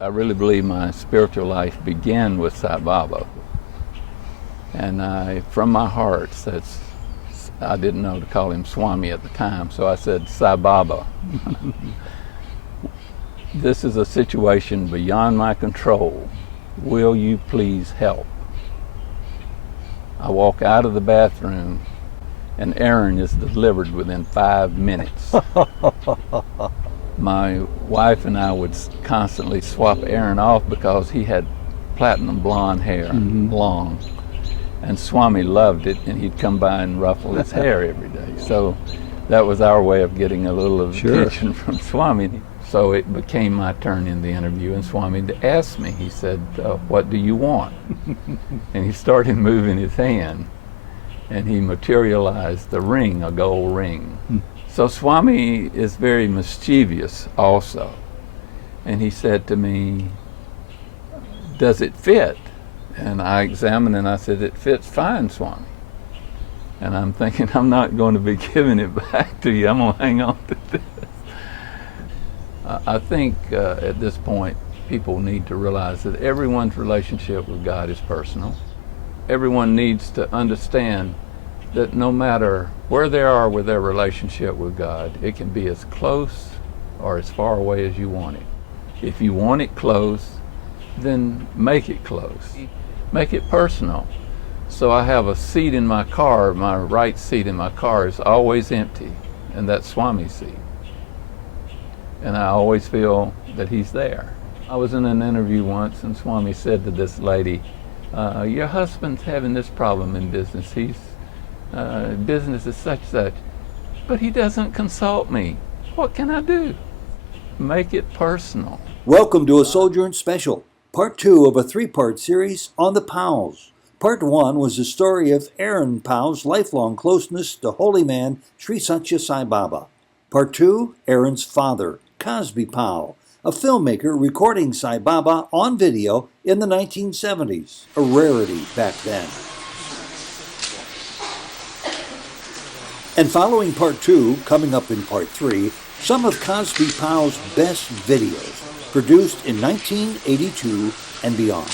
I really believe my spiritual life began with Sai Baba. And from my heart, I didn't know to call him Swami at the time, so I said, Sai Baba. This is a situation beyond my control. Will you please help? I walk out of the bathroom, and Arron is delivered within 5 minutes. My wife and I would constantly swap Arron off because he had platinum blonde hair, long. And Swami loved it, and he'd come by and ruffle his hair every day. So that was our way of getting a little of attention from Swami. So it became my turn in the interview, and Swami asked me, he said, what do you want? And he started moving his hand, and he materialized the ring, a gold ring. So Swami is very mischievous also. And he said to me, does it fit? And I examined and I said, it fits fine, Swami. And I'm thinking, I'm not going to be giving it back to you. I'm going to hang on to this. I think at this point, people need to realize that everyone's relationship with God is personal. Everyone needs to understand that no matter where they are with their relationship with God, it can be as close or as far away as you want it. If you want it close, then make it close. Make it personal. So I have a seat in my car, my right seat in my car is always empty, and that's Swami's seat. And I always feel that he's there. I was in an interview once, and Swami said to this lady, your husband's having this problem in business. Business is such, but he doesn't consult me. What can I do? Make it personal. Welcome to a Souljourns Special, part 2 of a 3-part series on the Powells. Part 1 was the story of Arron Powell's lifelong closeness to holy man Sri Satya Sai Baba. Part 2, Arron's father, Cosby Powell, a filmmaker recording Sai Baba on video in the 1970s, a rarity back then. And following part 2, coming up in part 3, some of Cosby Powell's best videos, produced in 1982 and beyond.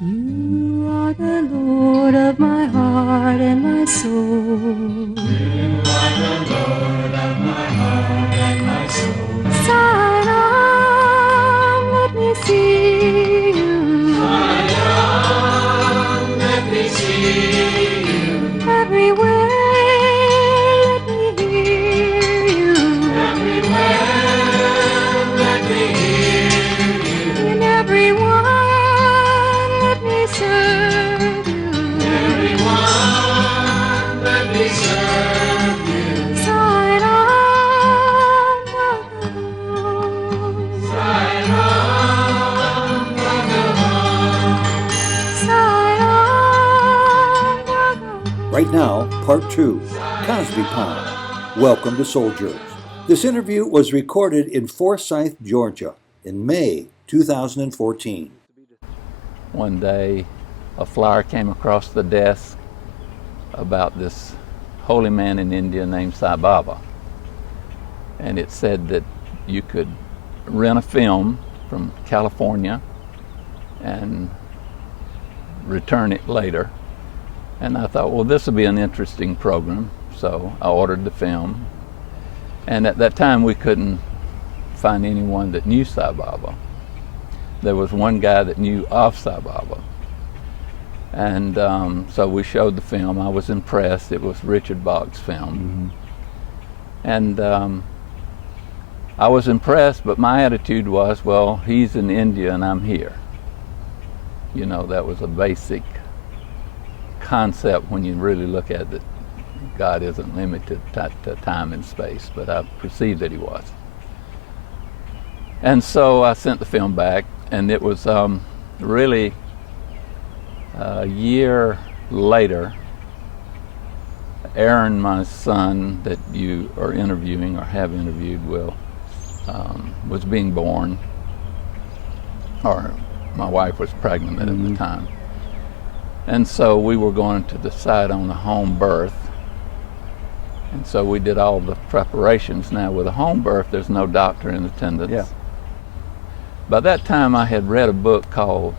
You are the Lord of my heart and my soul. You are the Lord of my heart and my soul. Sai Ram, let me see you. Sai Ram, let me see you. Everywhere, let me hear you. Everywhere, let me hear you. In everyone, let me serve you. Everyone, let me serve you. Sai Ram, Sai Ram, Sai Ram. Right now, part 2, Cosby Powell. Welcome to Souljourns. This interview was recorded in Forsyth, Georgia in May 2014. One day, a flyer came across the desk about this holy man in India named Sai Baba. And it said that you could rent a film from California and return it later. And I thought, well, this will be an interesting program. So I ordered the film. And at that time, we couldn't find anyone that knew Sai Baba. There was one guy that knew of Sai Baba. And so we showed the film. I was impressed. It was Richard Bach's film. And I was impressed, but my attitude was, well, he's in India and I'm here. You know, that was a basic concept when you really look at it. God isn't limited to time and space, but I perceived that he was. And so I sent the film back, and it was really a year later, Arron, my son, that you are interviewing or have interviewed, was being born, or my wife was pregnant at the time. And so we were going to decide on a home birth. And so we did all the preparations. Now with a home birth, there's no doctor in attendance. By that time, I had read a book called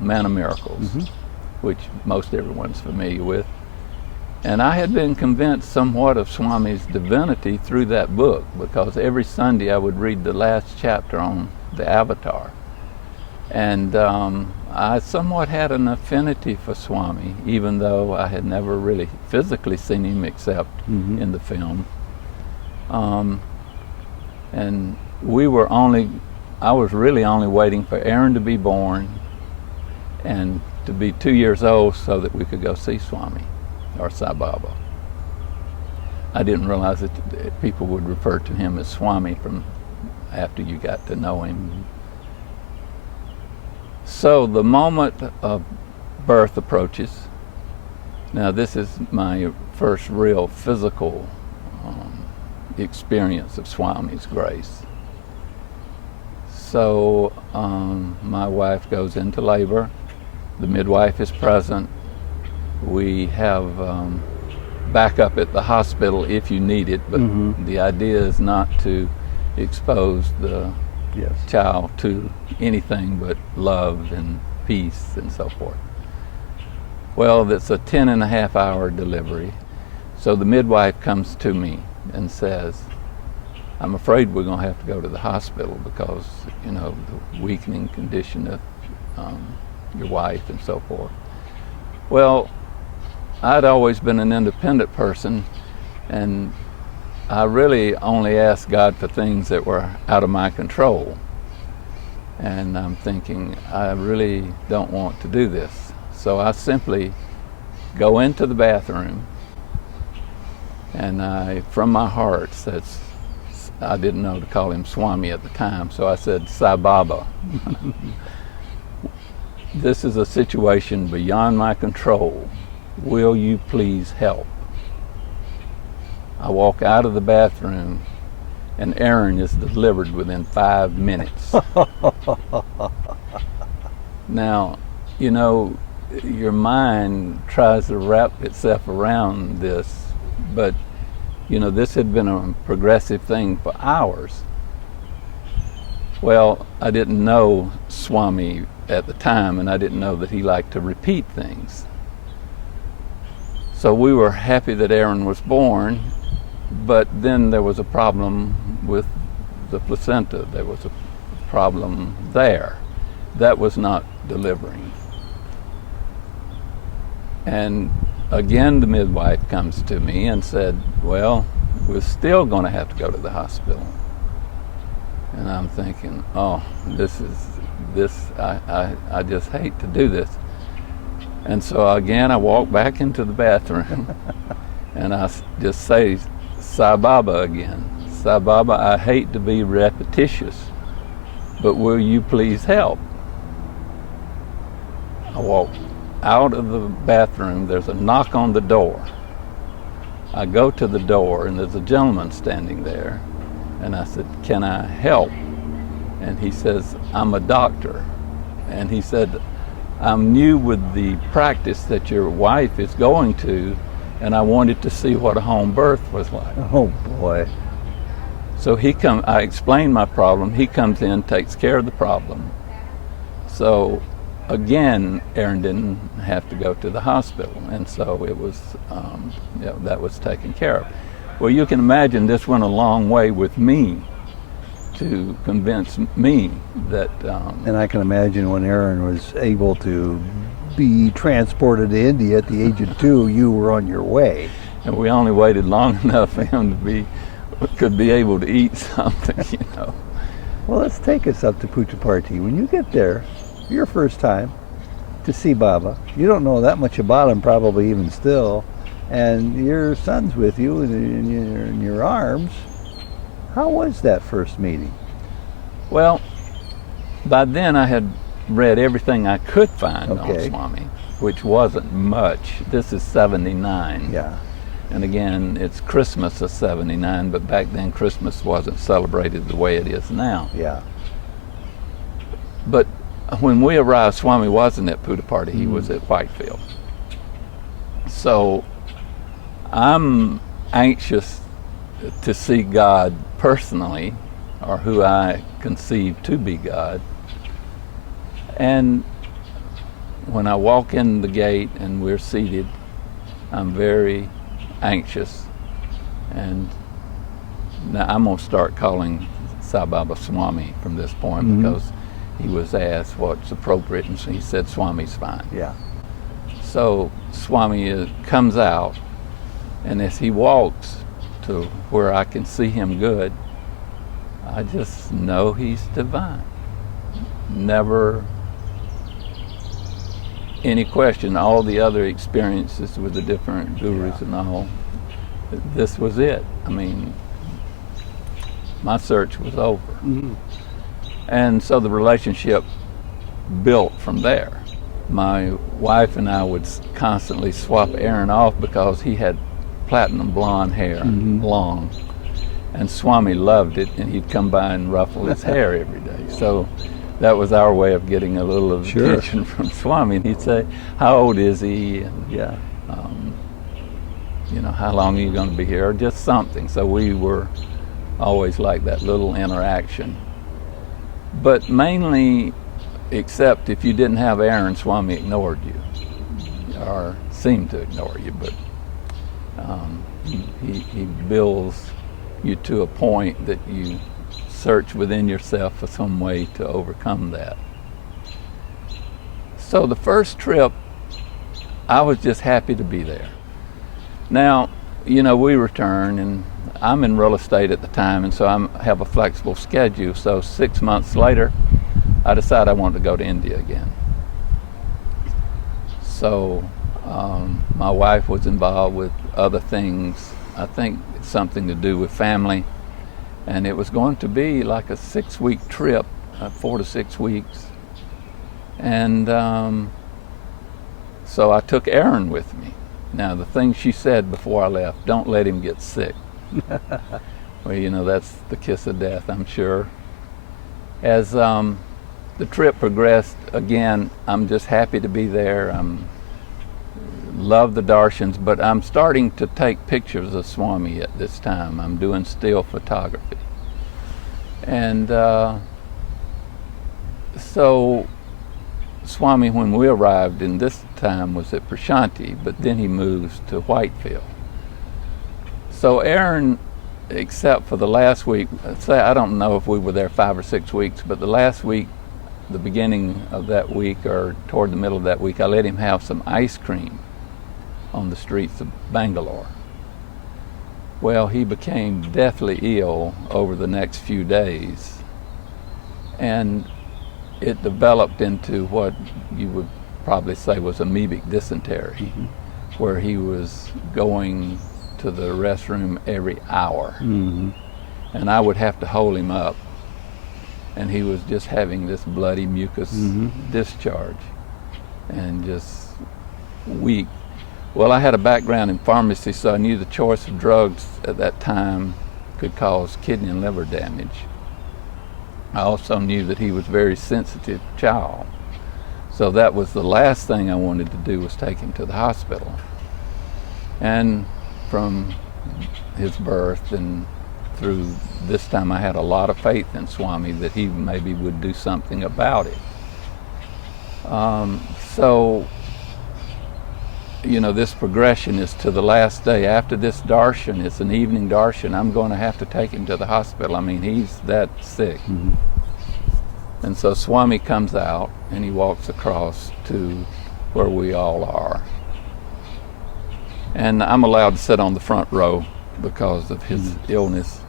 Man of Miracles, Mhm. which most everyone's familiar with. And I had been convinced somewhat of Swami's divinity through that book, because every Sunday I would read the last chapter on the avatar. And I somewhat had an affinity for Swami, even though I had never really physically seen him except Mhm. in the film. And I was really only waiting for Arron to be born and to be 2 years old so that we could go see Swami or Sai Baba. I didn't realize that people would refer to him as Swami from after you got to know him. So the moment of birth approaches. Now this is my first real physical experience of Swami's grace. So my wife goes into labor. The midwife is present. We have backup at the hospital if you need it, but Mhm. the idea is not to expose the Yes. child to anything but love and peace and so forth. Well, that's a 10.5-hour delivery. So the midwife comes to me and says, I'm afraid we're going to have to go to the hospital because, you know, the weakening condition of your wife and so forth. Well, I'd always been an independent person, and I really only asked God for things that were out of my control. And I'm thinking, I really don't want to do this. So I simply go into the bathroom, and I, from my heart, said, I didn't know to call him Swami at the time, so I said, Sai Baba. This is a situation beyond my control. Will you please help? I walk out of the bathroom, and Arron is delivered within 5 minutes. Now, you know, your mind tries to wrap itself around this, but, you know, this had been a progressive thing for hours. Well, I didn't know Swami at the time, and I didn't know that he liked to repeat things. So we were happy that Arron was born, but then there was a problem with the placenta. There was a problem there. That was not delivering. And again, the midwife comes to me and said, well, we're still going to have to go to the hospital. And I'm thinking, oh, I just hate to do this. And so again, I walk back into the bathroom and I just say, Sai Baba again. Sai Baba, I hate to be repetitious, but will you please help? I walk out of the bathroom, there's a knock on the door. I go to the door and there's a gentleman standing there, and I said, can I help? And he says, I'm a doctor. And he said, I'm new with the practice that your wife is going to, and I wanted to see what a home birth was like. Oh boy. So I explained my problem, he comes in, takes care of the problem. So again, Arron didn't have to go to the hospital, and so it was, that was taken care of. Well, you can imagine this went a long way with me to convince me that... And I can imagine when Arron was able to be transported to India at the age of 2, you were on your way. And we only waited long enough for him to could be able to eat something, you know. Well, let's take us up to Puttaparthi. When you get there, your first time to see Baba, you don't know that much about him probably even still, and your son's with you in your arms. How was that first meeting? Well, by then I had read everything I could find on Swami, which wasn't much. This is 79. Yeah. And again, it's Christmas of 79, but back then Christmas wasn't celebrated the way it is now. Yeah. But when we arrived, Swami wasn't at Puttaparthi, he was at Whitefield. So I'm anxious to see God personally, or who I conceive to be God. And when I walk in the gate and we're seated, I'm very anxious. And now I'm going to start calling Sai Baba Swami from this point, because he was asked what's appropriate, and so he said Swami's fine. Yeah. So Swami comes out, and as he walks to where I can see him good, I just know he's divine. Never any question. All the other experiences with the different gurus and all, this was it. I mean, my search was over. And so the relationship built from there. My wife and I would constantly swap Arron off because he had platinum blonde hair, long, and Swami loved it, and he'd come by and ruffle his hair every day. So that was our way of getting a little of attention from Swami. And he'd say, "How old is he?" And, you know, "How long are you going to be here?" Or just something. So we were always like that little interaction. But mainly, except if you didn't have Arron, Swami ignored you, or seemed to ignore you. But he builds you to a point that you search within yourself for some way to overcome that. So the first trip, I was just happy to be there. Now, you know, we return, and I'm in real estate at the time, and so I have a flexible schedule. So 6 months later, I decided I wanted to go to India again. So my wife was involved with other things. I think it's something to do with family. And it was going to be like a 6-week trip, 4 to 6 weeks. And so I took Arron with me. Now, the thing she said before I left, don't let him get sick. Well, you know, that's the kiss of death, I'm sure. As the trip progressed, again, I'm just happy to be there. Love the darshans, but I'm starting to take pictures of Swami at this time. I'm doing still photography. And so Swami, when we arrived, in this time was at Prashanti, but then he moves to Whitefield. So Arron, except for the last week, say, I don't know if we were there 5 or 6 weeks, but the last week, the beginning of that week or toward the middle of that week, I let him have some ice cream on the streets of Bangalore. Well, he became deathly ill over the next few days, and it developed into what you would probably say was amoebic dysentery, where he was going to the restroom every hour, and I would have to hold him up, and he was just having this bloody mucus discharge and just weak. Well, I had a background in pharmacy, so I knew the choice of drugs at that time could cause kidney and liver damage. I also knew that he was a very sensitive child. So that was the last thing I wanted to do, was take him to the hospital. And from his birth and through this time, I had a lot of faith in Swami that he maybe would do something about it. So, you know, this progression is to the last day. After this darshan, it's an evening darshan, I'm going to have to take him to the hospital. I mean, he's that sick. And so Swami comes out and he walks across to where we all are. And I'm allowed to sit on the front row because of his illness.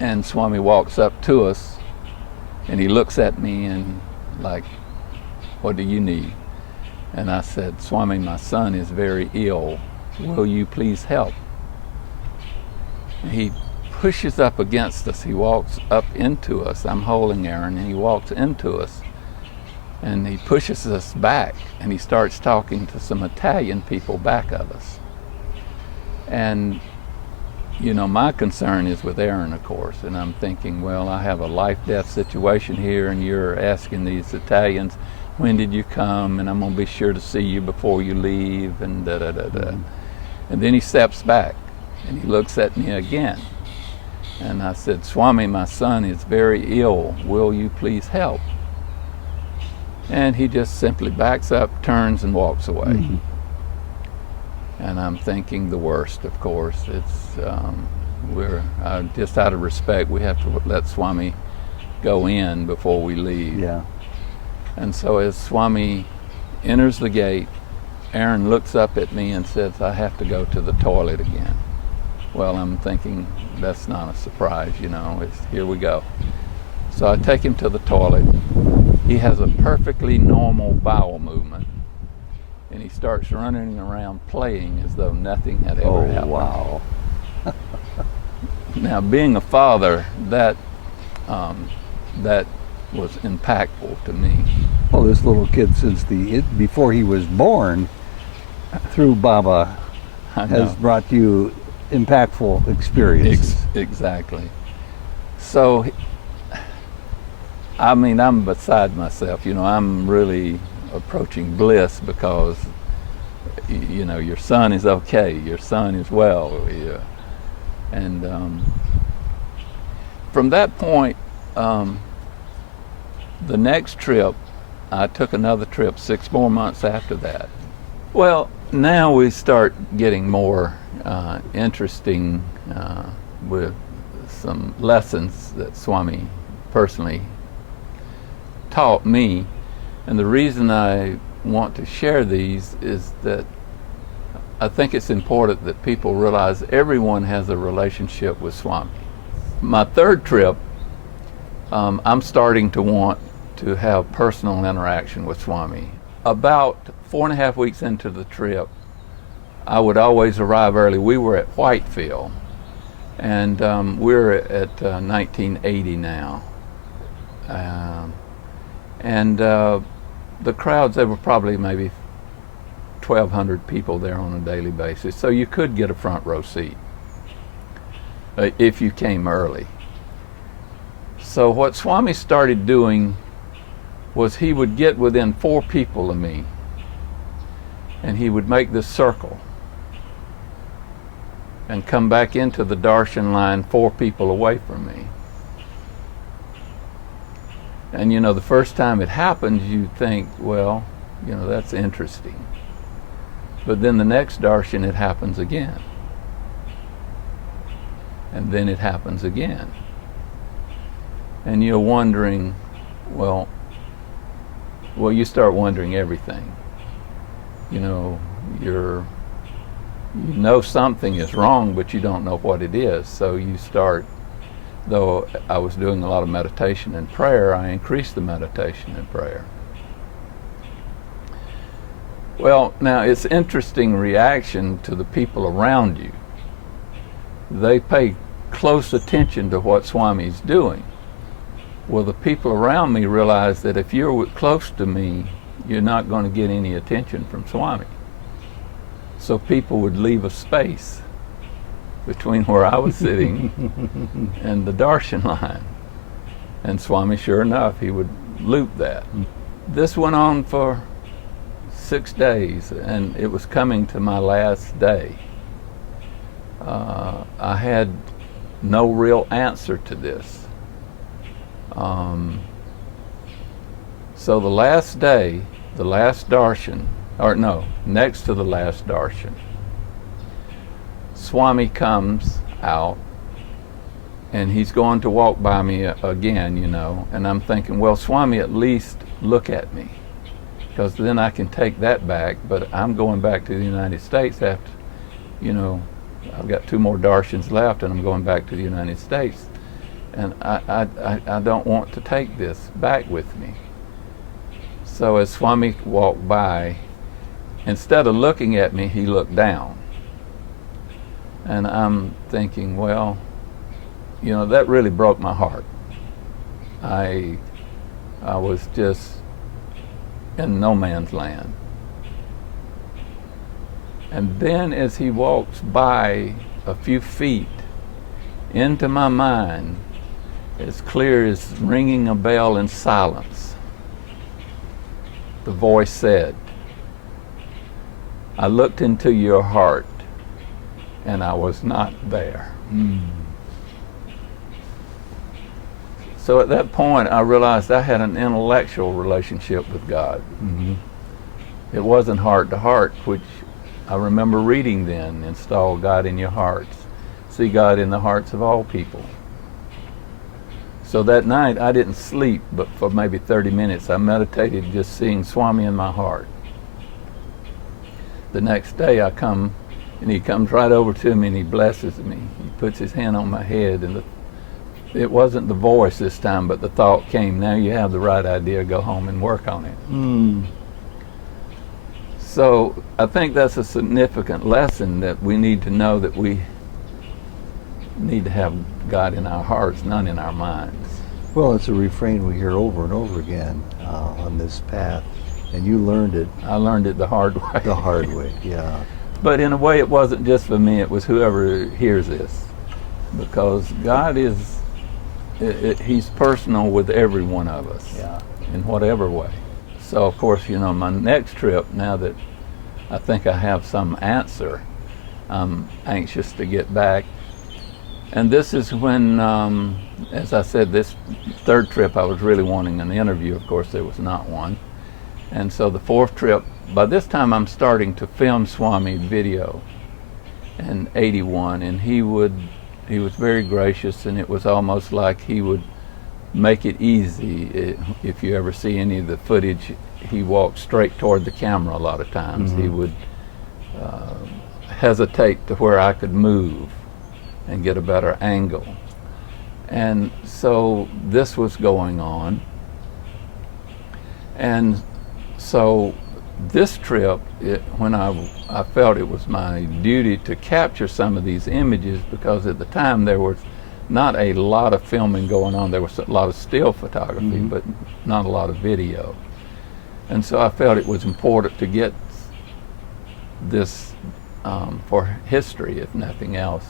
And Swami walks up to us and he looks at me and like, "What do you need?" And I said, "Swami, my son is very ill. Will you please help?" He pushes up against us. He walks up into us. I'm holding Arron, and he walks into us. And he pushes us back, and he starts talking to some Italian people back of us. And, you know, my concern is with Arron, of course. And I'm thinking, well, I have a life-death situation here, and you're asking these Italians, "When did you come?" And I'm going to be sure to see you before you leave, and da-da-da-da. And then he steps back, and he looks at me again. And I said, "Swami, my son is very ill. Will you please help?" And he just simply backs up, turns, and walks away. And I'm thinking the worst, of course. It's we're just out of respect, we have to let Swami go in before we leave. Yeah. And so as Swami enters the gate, Arron looks up at me and says, "I have to go to the toilet again." Well, I'm thinking that's not a surprise, you know. It's here we go. So I take him to the toilet. He has a perfectly normal bowel movement, and he starts running around playing as though nothing had ever happened. Wow. Now, being a father, that was impactful to me. Well, this little kid, since before he was born, through Baba, I has know. brought you impactful experiences. Exactly. So, I mean, I'm beside myself. You know, I'm really approaching bliss because, you know, your son is okay. Your son is well. Yeah. And from that point, the next trip, I took another trip 6 more months after that. Well, now we start getting more interesting with some lessons that Swami personally taught me. And the reason I want to share these is that I think it's important that people realize everyone has a relationship with Swami. My third trip, I'm starting to want to have personal interaction with Swami. About 4.5 weeks into the trip, I would always arrive early. We were at Whitefield, and we're at 1980 now. The crowds, there were probably maybe 1,200 people there on a daily basis, so you could get a front row seat if you came early. So what Swami started doing was he would get within 4 people of me, and he would make this circle and come back into the darshan line 4 people away from me. And you know, the first time it happens, you think, well, you know, that's interesting. But then the next darshan, it happens again. And then it happens again. And you're wondering, well, you start wondering everything. You know something is wrong, but you don't know what it is. So you start, though I was doing a lot of meditation and prayer, I increased the meditation and prayer. Well, now it's interesting reaction to the people around you. They pay close attention to what Swami's doing. Well, the people around me realize that if you're close to me, you're not going to get any attention from Swami. So people would leave a space between where I was sitting and the darshan line. And Swami, sure enough, he would loop that. This went on for 6 days, and it was coming to my last day. I had no real answer to this. So the last day, the last darshan, or no, next to the last darshan, Swami comes out, and he's going to walk by me again, you know, and I'm thinking, well, Swami, at least look at me, because then I can take that back, but I'm going back to the United States after, you know, I've got 2 more darshans left, and I'm going back to the United States, and I don't want to take this back with me. So as Swami walked by, instead of looking at me, he looked down. And I'm thinking, well, you know, that really broke my heart. I was just in no man's land. And then as he walks by a few feet, into my mind, as clear as ringing a bell in silence, the voice said, "I looked into your heart, and I was not there." So at that point, I realized I had an intellectual relationship with God. Mm-hmm. It wasn't heart to heart, which I remember reading then, install God in your hearts. See God in the hearts of all people. So that night, I didn't sleep, but for maybe 30 minutes, I meditated just seeing Swami in my heart. The next day, I come, and he comes right over to me, and he blesses me. He puts his hand on my head, and it wasn't the voice this time, but the thought came, now you have the right idea, go home and work on it. Mm. So I think that's a significant lesson, that we need to know that we need to have God in our hearts, not in our minds. Well, it's a refrain we hear over and over again on this path, and you learned it. I learned it the hard way. The hard way, yeah. But in a way, it wasn't just for me, it was whoever hears this. Because God is, he's personal with every one of us, Yeah. in whatever way. So of course, you know, my next trip, now that I think I have some answer, I'm anxious to get back. And this is when, as I said, this third trip I was really wanting an interview. Of course, there was not one. And so the fourth trip, by this time I'm starting to film Swami video in '81, and he was very gracious, and it was almost like he would make it easy. If you ever see any of the footage, he walked straight toward the camera a lot of times. Mm-hmm. He would hesitate to where I could move and get a better angle. And so this was going on. And so this trip, when I felt it was my duty to capture some of these images, because at the time there was not a lot of filming going on. There was a lot of still photography, Mm-hmm. but not a lot of video. And so I felt it was important to get this for history, if nothing else.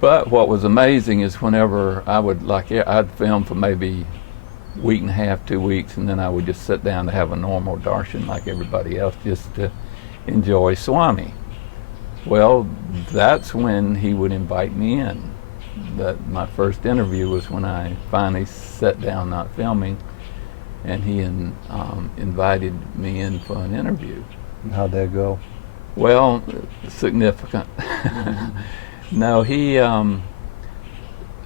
But what was amazing is whenever I would, I'd film for maybe a week and a half, 2 weeks, and then I would just sit down to have a normal darshan like everybody else, just to enjoy Swami. Well, that's when he would invite me in. That my first interview was when I finally sat down not filming, and he invited me in for an interview. And how'd that go? Well, significant. No, he,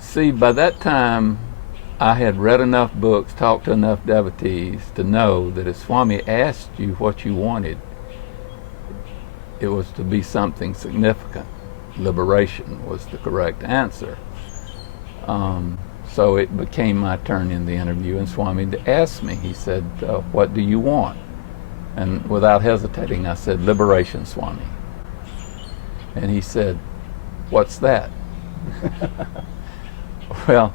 see, by that time, I had read enough books, talked to enough devotees to know that if Swami asked you what you wanted, it was to be something significant. Liberation was the correct answer. So it became my turn in the interview, and Swami asked me, he said, what do you want? And without hesitating, I said, liberation, Swami. And he said, what's that? Well,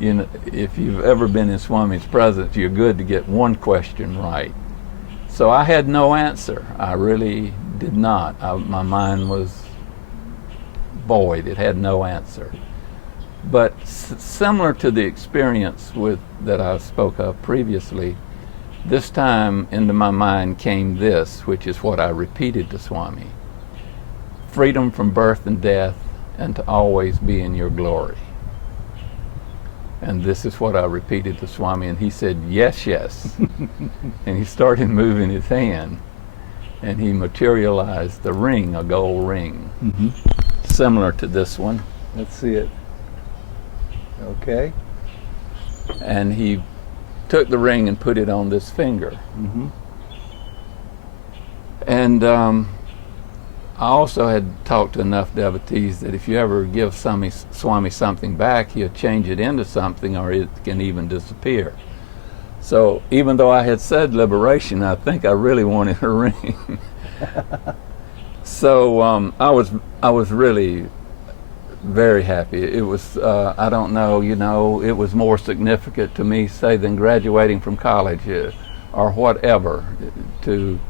you know, if you've ever been in Swami's presence, you're good to get one question right. So I had no answer. I really did not. My mind was void. It had no answer. But similar to the experience that I spoke of previously, this time into my mind came this, which is what I repeated to Swami. Freedom from birth and death, and to always be in your glory. And this is what I repeated to Swami, and he said, yes, yes. And he started moving his hand, and he materialized the ring, a gold ring, Mm-hmm. similar to this one. Let's see it. Okay. And he took the ring and put it on this finger. Mm-hmm. And I also had talked to enough devotees that if you ever give Swami something back, he'll change it into something, or it can even disappear. So even though I had said liberation, I think I really wanted a ring. So I was really very happy. It was, I don't know, you know, it was more significant to me, say, than graduating from college or whatever, to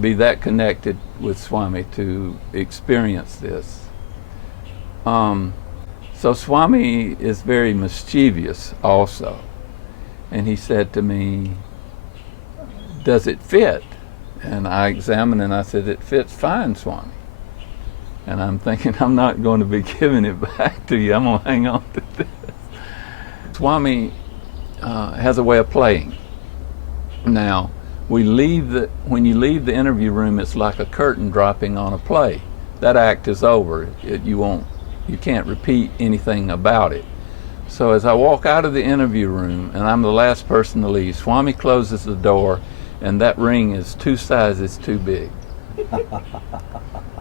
be that connected with Swami, to experience this. So Swami is very mischievous also. And he said to me, does it fit? And I examined and I said, it fits fine, Swami. And I'm thinking, I'm not going to be giving it back to you. I'm going to hang on to this. Swami has a way of playing. Now, when you leave the interview room, it's like a curtain dropping on a play. That act is over. You can't repeat anything about it. So as I walk out of the interview room, and I'm the last person to leave, Swami closes the door, and that ring is 2 sizes too big.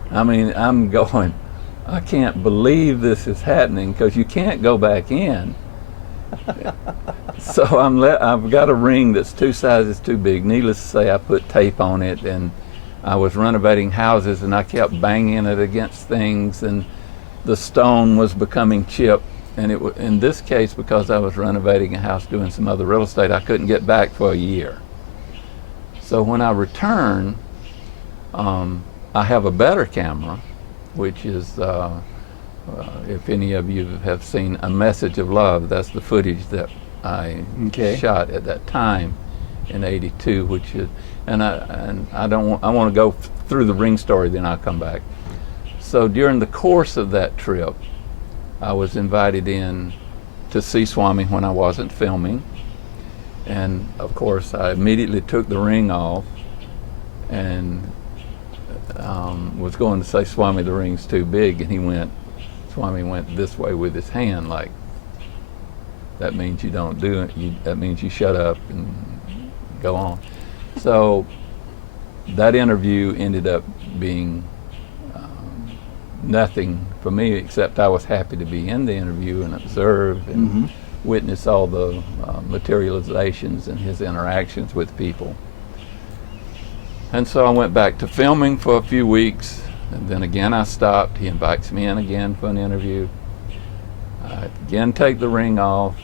I mean, I'm going, I can't believe this is happening, because you can't go back in. So I've got a ring that's 2 sizes too big. Needless to say, I put tape on it, and I was renovating houses, and I kept banging it against things, and the stone was becoming chipped. And in this case, because I was renovating a house, doing some other real estate, I couldn't get back for a year. So when I return, I have a better camera, which is, if any of you have seen A Message of Love, that's the footage that I shot at that time in '82, which is, I want to go through the ring story, then I'll come back. So during the course of that trip, I was invited in to see Swami when I wasn't filming. And of course, I immediately took the ring off and was going to say, Swami, the ring's too big. And Swami went this way with his hand, like, that means you don't do it. That means you shut up and go on. So that interview ended up being nothing for me, except I was happy to be in the interview and observe and witness all the materializations and his interactions with people. And so I went back to filming for a few weeks, and then again I stopped. He invites me in again for an interview. I again take the ring off,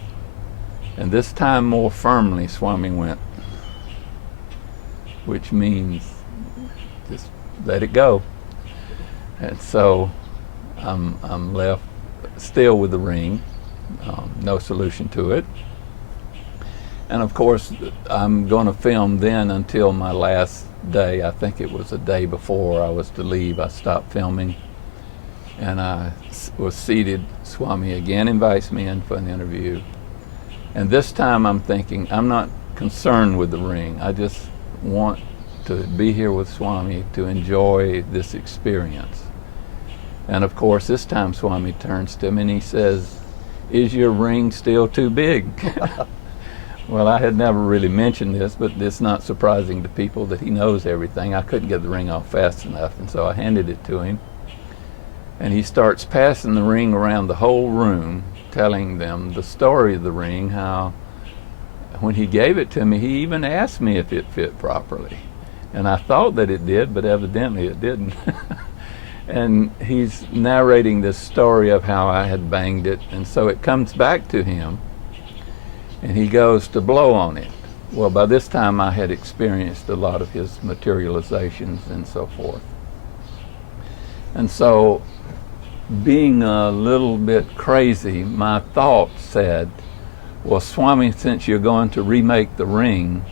and this time more firmly Swami went, which means just let it go. And so I'm left still with the ring, no solution to it. And of course, I'm going to film then until my last day. I think it was a day before I was to leave. I stopped filming, and I was seated. Swami again invites me in for an interview. And this time I'm thinking, I'm not concerned with the ring. I just want to be here with Swami to enjoy this experience. And of course, this time Swami turns to me and he says, "Is your ring still too big?" Well, I had never really mentioned this, but it's not surprising to people that he knows everything. I couldn't get the ring off fast enough, and so I handed it to him. And he starts passing the ring around the whole room, telling them the story of the ring, how when he gave it to me, he even asked me if it fit properly. And I thought that it did, but evidently it didn't. And he's narrating this story of how I had banged it, and so it comes back to him, and he goes to blow on it. Well, by this time I had experienced a lot of his materializations and so forth. And so, being a little bit crazy, my thought said, well, Swami, since you're going to remake the ring,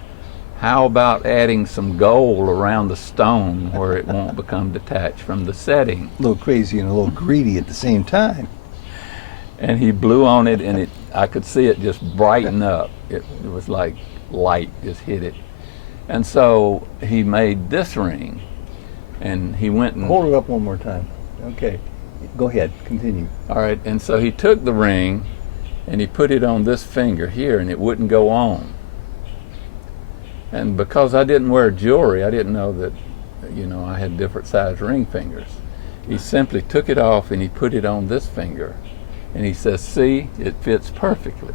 how about adding some gold around the stone where it won't become detached from the setting? A little crazy and a little greedy at the same time. And he blew on it, and I could see it just brighten up. It was like light just hit it. And so he made this ring, and he went and... Hold it up one more time. Okay. Go ahead. Continue. All right. And so he took the ring, and he put it on this finger here, and it wouldn't go on. And because I didn't wear jewelry, I didn't know that, I had different size ring fingers. He simply took it off and he put it on this finger. And he says, see, it fits perfectly.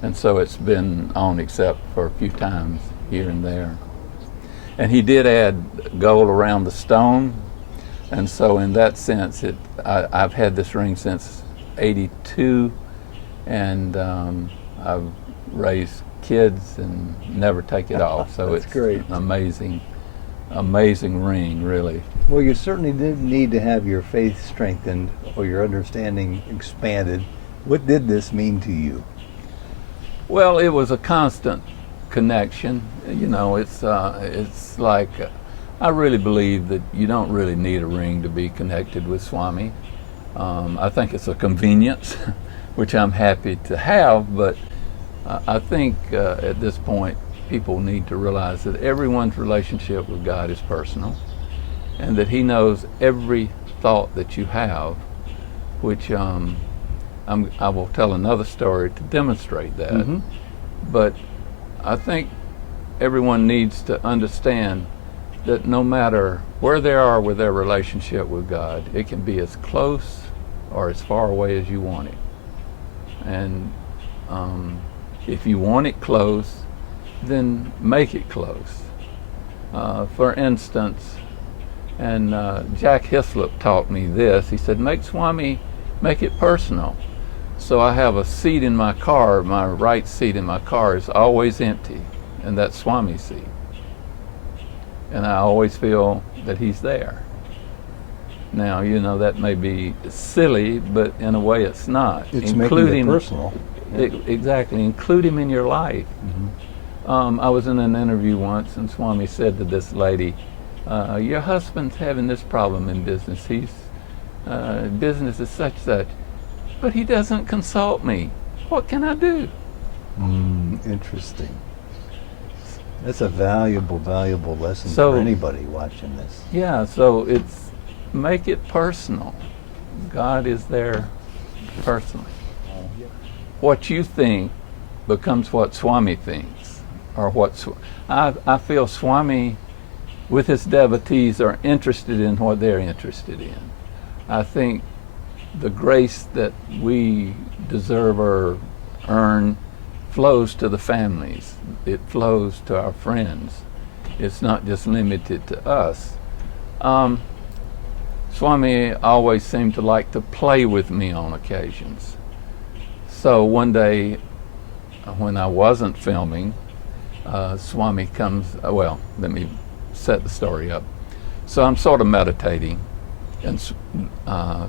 And so it's been on except for a few times here and there. And he did add gold around the stone. And so in that sense, I've had this ring since '82, and I've raised kids and never take it off. So it's great. An amazing ring, really. Well, you certainly did need to have your faith strengthened or your understanding expanded. What did this mean to you? Well, it was a constant connection. It's like I really believe that you don't really need a ring to be connected with Swami. I think it's a convenience, which I'm happy to have, but I think at this point people need to realize that everyone's relationship with God is personal, and that He knows every thought that you have, which I will tell another story to demonstrate that. Mm-hmm. But I think everyone needs to understand that no matter where they are with their relationship with God, it can be as close or as far away as you want it. And if you want it close, then make it close. For instance, and Jack Hislop taught me this. He said, make it personal. So I have a seat in my car, my right seat in my car is always empty, and that's Swami's seat. And I always feel that He's there. Now, that may be silly, but in a way it's not. It's making it personal. Exactly. Include Him in your life. Mm-hmm. I was in an interview once, and Swami said to this lady, your husband's having this problem in business. Business is such, but he doesn't consult me. What can I do? Interesting. That's a valuable lesson for anybody watching this. Yeah, so make it personal. God is there personally. What you think becomes what Swami thinks, or I feel Swami with his devotees are interested in what they're interested in. I think the grace that we deserve or earn flows to the families. It flows to our friends. It's not just limited to us. Swami always seemed to like to play with me on occasions. So one day when I wasn't filming, Swami comes, let me set the story up. So I'm sort of meditating, and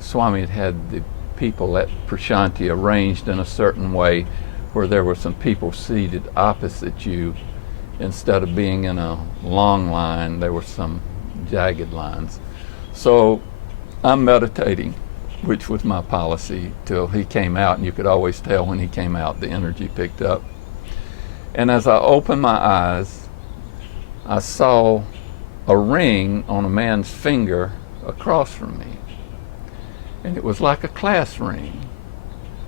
Swami had the people at Prashanti arranged in a certain way where there were some people seated opposite you. Instead of being in a long line, there were some jagged lines. So I'm meditating, which was my policy till he came out, and you could always tell when he came out the energy picked up. And as I opened my eyes, I saw a ring on a man's finger across from me. And it was like a class ring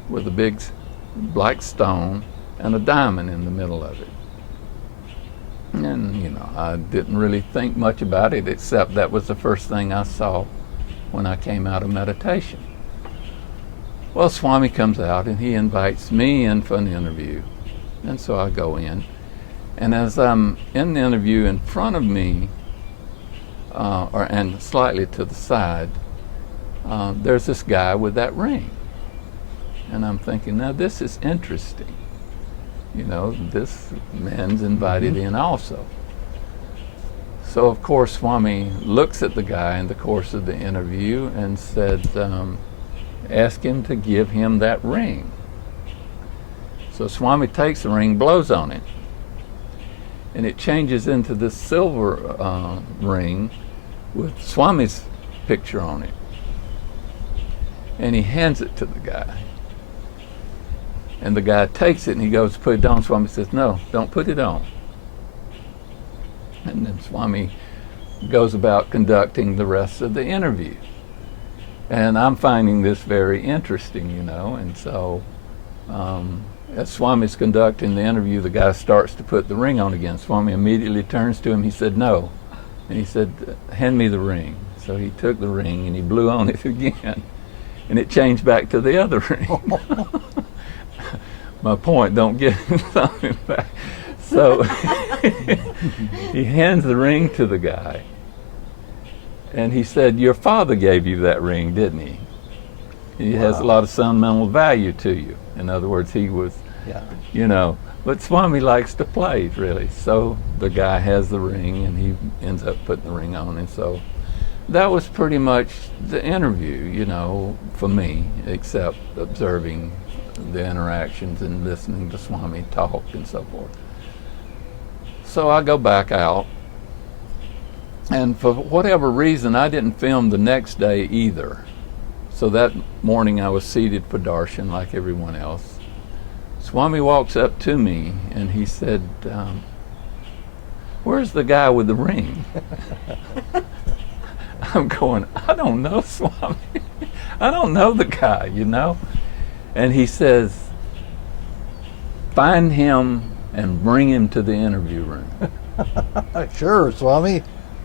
with a big black stone and a diamond in the middle of it. And, I didn't really think much about it, except that was the first thing I saw when I came out of meditation. Well, Swami comes out and he invites me in for an interview. And so I go in. And as I'm in the interview, in front of me, and slightly to the side, there's this guy with that ring. And I'm thinking, now this is interesting. This man's invited in also. So of course Swami looks at the guy in the course of the interview and said, ask him to give him that ring. So Swami takes the ring, blows on it, and it changes into this silver ring with Swami's picture on it. And he hands it to the guy. And the guy takes it and he goes to put it on. Swami says, no, don't put it on. And then Swami goes about conducting the rest of the interview. And I'm finding this very interesting, and so as Swami's conducting the interview, the guy starts to put the ring on again. Swami immediately turns to him. He said, no. And he said, hand me the ring. So he took the ring and he blew on it again. And it changed back to the other ring. My point, don't get something back. So he hands the ring to the guy. And he said, your father gave you that ring, didn't he? He has a lot of sentimental value to you. In other words, he was, but Swami likes to play, really. So the guy has the ring and he ends up putting the ring on. And so that was pretty much the interview, for me, except observing the interactions and listening to Swami talk and so forth. So I go back out And for whatever reason, I didn't film the next day either. So that morning I was seated for darshan like everyone else. Swami walks up to me and he said, where's the guy with the ring? I'm going, I don't know, Swami. I don't know the guy, you know? And he says, find him and bring him to the interview room. Sure, Swami.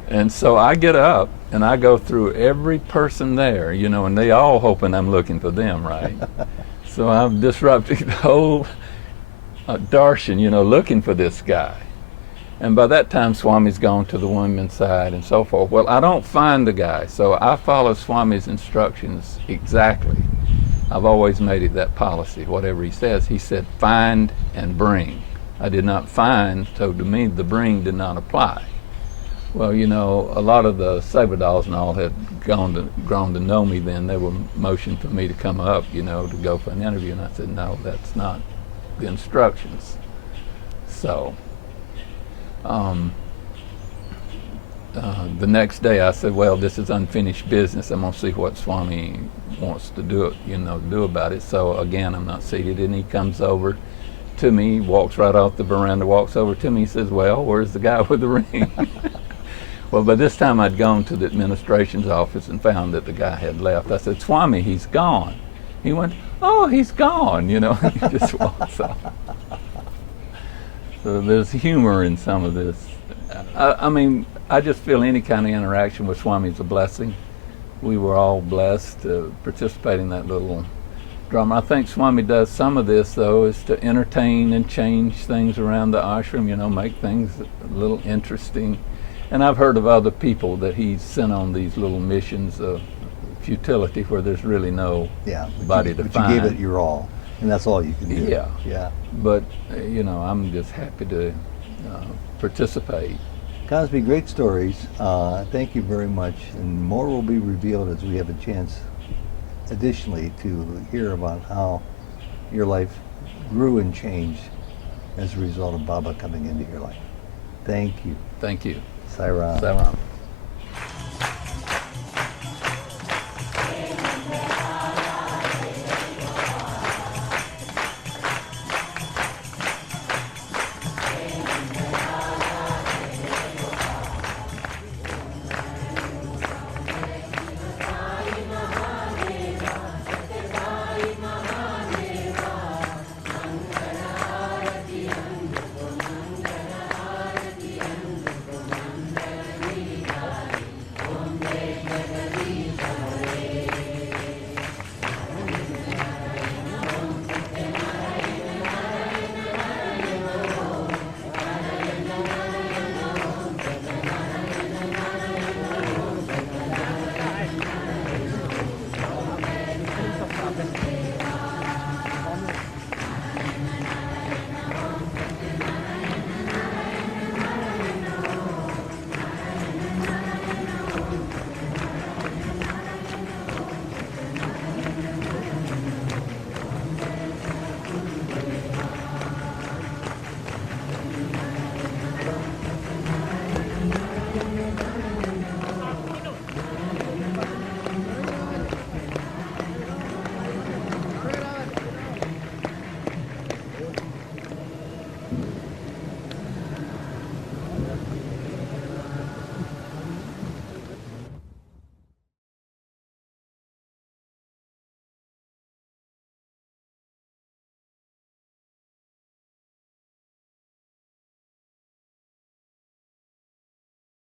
And so I get up and I go through every person there, you know, and they all hoping I'm looking for them, right? So I'm disrupting the whole darshan, you know, looking for this guy. And by that time, Swami's gone to the women's side and so forth. Well, I don't find the guy, so I follow Swami's instructions exactly. I've always made it that policy. Whatever he says, he said, find and bring. I did not find, so to me, the bring did not apply. Well, you know, a lot of the saber dolls and all had grown to know me then. They were motioning for me to come up, you know, to go for an interview. And I said, no, that's not the instructions. So the next day I said, well, this is unfinished business. I'm going to see what Swami wants to do, you know, do about it. So again, I'm not seated, and he comes over to me, walks right off the veranda, walks over to me, he says, well, where's the guy with the ring? Well, by this time I'd gone to the administration's office and found that the guy had left. I said, Swami, he's gone. He went, oh, he's gone, you know, he just walks off. So there's humor in some of this. I mean, I just feel any kind of interaction with Swami is a blessing. We were all blessed to participate in that little drama. I think Swami does some of this, though, is to entertain and change things around the ashram, you know, make things a little interesting. And I've heard of other people that he's sent on these little missions of futility where there's really no body to find. You gave it your all, and that's all you can do. Yeah. Yeah. But, you know, I'm just happy to participate. Cosby, great stories. Thank you very much. And more will be revealed as we have a chance, additionally, to hear about how your life grew and changed as a result of Baba coming into your life. Thank you. Thank you. Sai Ram. Sai Ram.